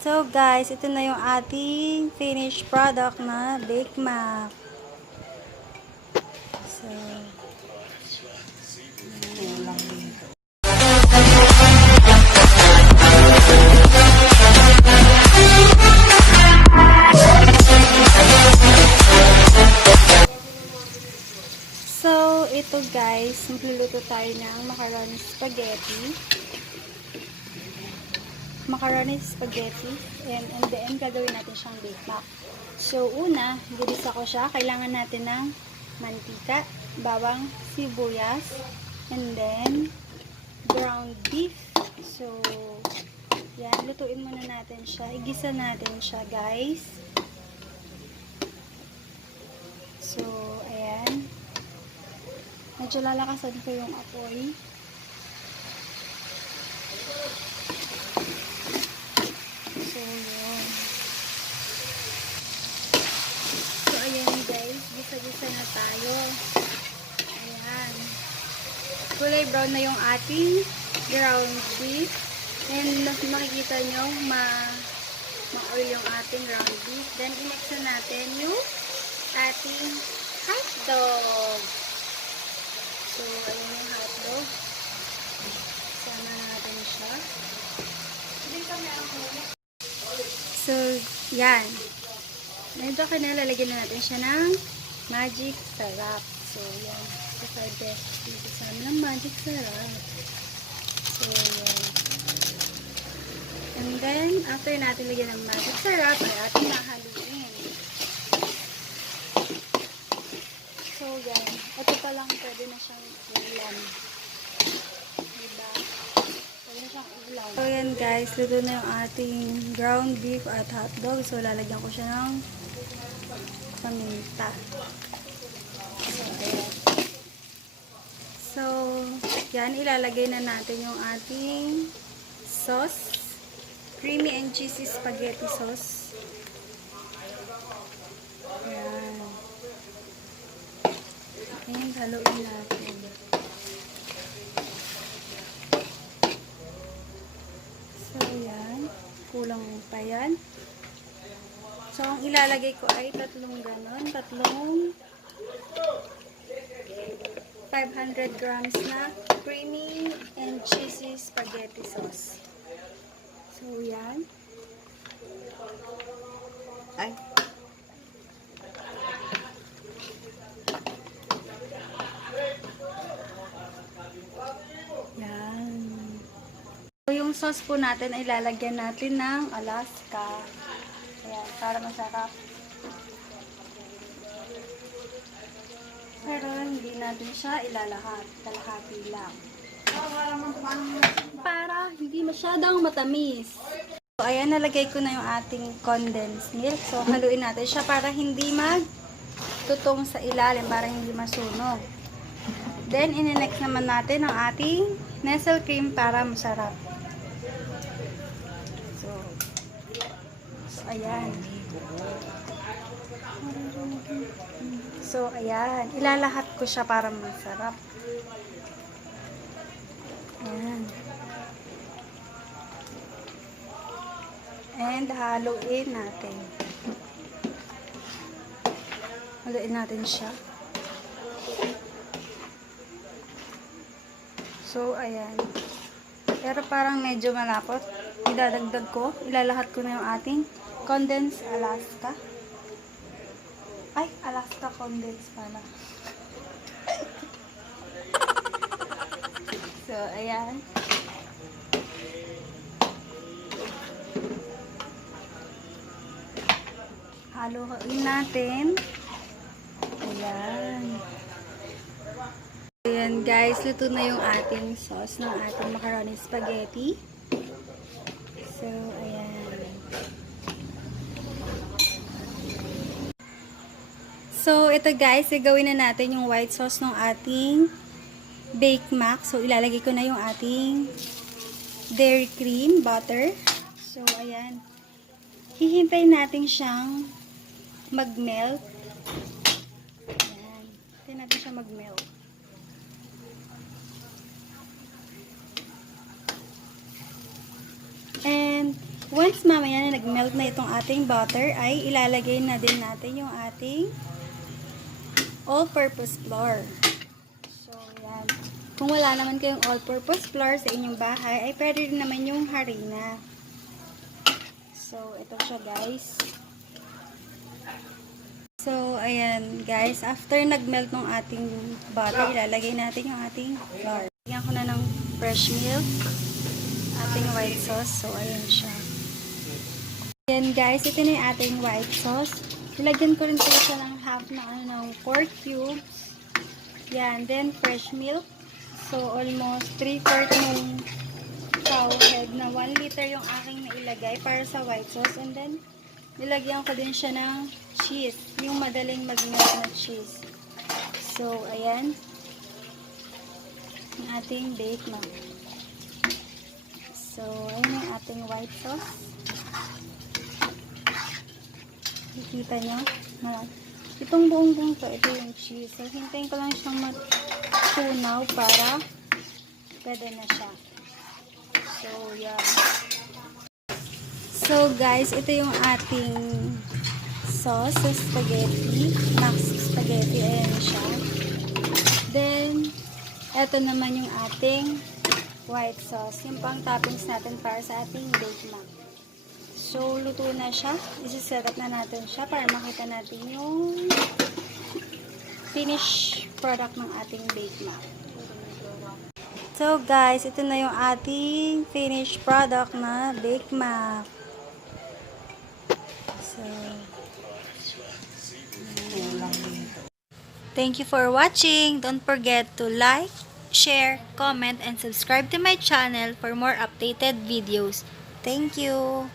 So guys, ito na yung ating finished product na Bake Mac. So, ito guys, magluluto tayo ng macaroni spaghetti. And then gagawin natin siyang Bake Mac. So una, gilisa ko siya. Kailangan natin ng mantika, bawang, sibuyas, and then ground beef. So yan, lutuin muna natin siya. Igisa natin siya guys. So ayan, medyo lalakasan ko yung apoy. So, yun. So, ayan guys. Gisa-gisa na tayo. Ayan. Kulay brown na yung ating ground beef. And makikita nyo, ma-oil yung ating ground beef. Then, i-mix na natin yung ating hotdog. So, ayan yung hotdog. Sama natin siya. So, yan. Medyo kinalalagyan na natin siya ng magic sarap. So, yan. So, 5 pesos dito sa amin ng magic sarap. So, yan. And then, after natin lagyan ng magic sarap, ay ating nahaluin. So, yan. Ito pa lang pwede na siyang ulam. Diba? So yan guys, luto na yung ating ground beef at hotdog. So lalagyan ko siya ng paminta. So ayan. So yan, ilalagay na natin yung ating sauce. Creamy and cheesy spaghetti sauce. Ayan. Ayan, haluin natin. So, yan. Kulang pa yan. So, ang ilalagay ko ay tatlong ganon. Tatlong 500 grams na creamy and cheesy spaghetti sauce. So, yan. Ay. Yan. So, yung sauce po natin ay lalagyan natin ng Alaska. Ayan, para masarap. Pero hindi natin siya ilalahat. Kalahati lang. Para hindi masyadong matamis. So, ayan, nalagay ko na yung ating condensed milk. So, haluin natin siya para hindi magtutong sa ilalim, para hindi masunog. Then, ininex naman natin ang ating Nestle Cream para masarap. So, ayan. So, ayan. Ilalahat ko siya para masarap. Ayan. And, haluin natin. Haluin natin siya. So, ayan. Pero parang medyo malapot. Idadagdag ko. Ilalahat ko na yung ating condensed Alaska. Ay, Alaska Condensed pala. So, ayan. Haluin natin. Ayan. Ayan guys, luto na yung ating sauce ng ating macaroni spaghetti. So, ayan. So, ito guys, gagawin na natin yung white sauce ng ating Bake Mac. So, ilalagay ko na yung ating dairy cream, butter. So, ayan. Hihintayin natin siyang mag-melt. Ayan. Hintayin natin siyang mag-melt. And Once mamaya na nag-melt na itong ating butter, ay ilalagay na din natin yung ating all-purpose flour. So, yan. Kung wala naman kayong all-purpose flour sa inyong bahay, ay pwede rin naman yung harina. So, ito siya guys. So, ayan guys. After nag-melt ng ating butter, ilalagay natin yung ating flour. Lagyan ko na ng fresh milk, ating white sauce. So, ayan siya. Ayan guys, ito na yung ating white sauce. Ilagyan ko rin po siya ng half ng 4 cubes. Yan, then fresh milk. So, almost 3/4 ng cow head na 1 liter yung aking nailagay para sa white sauce. And then, nilagyan ko din siya ng cheese. Yung madaling mag-melt na cheese. So, ayan. Yung ating bake mac. So, ayan yung ating white sauce. Kikita nyo? Itong buong to, ito yung cheese. So, hintayin ko lang siyang matunaw para pwede na siya. So, yeah. So, guys, ito yung ating sauce sa spaghetti. Max spaghetti. Ayan siya. Then, ito naman yung ating white sauce. Yung pang toppings natin para sa ating bake mac. So, luto na siya. Isi-set up na natin siya para makita natin yung finished product ng ating bake mac. So, guys, ito na yung ating finished product na bake mac. So, thank you for watching. Don't forget to like, share, comment, and subscribe to my channel for more updated videos. Thank you.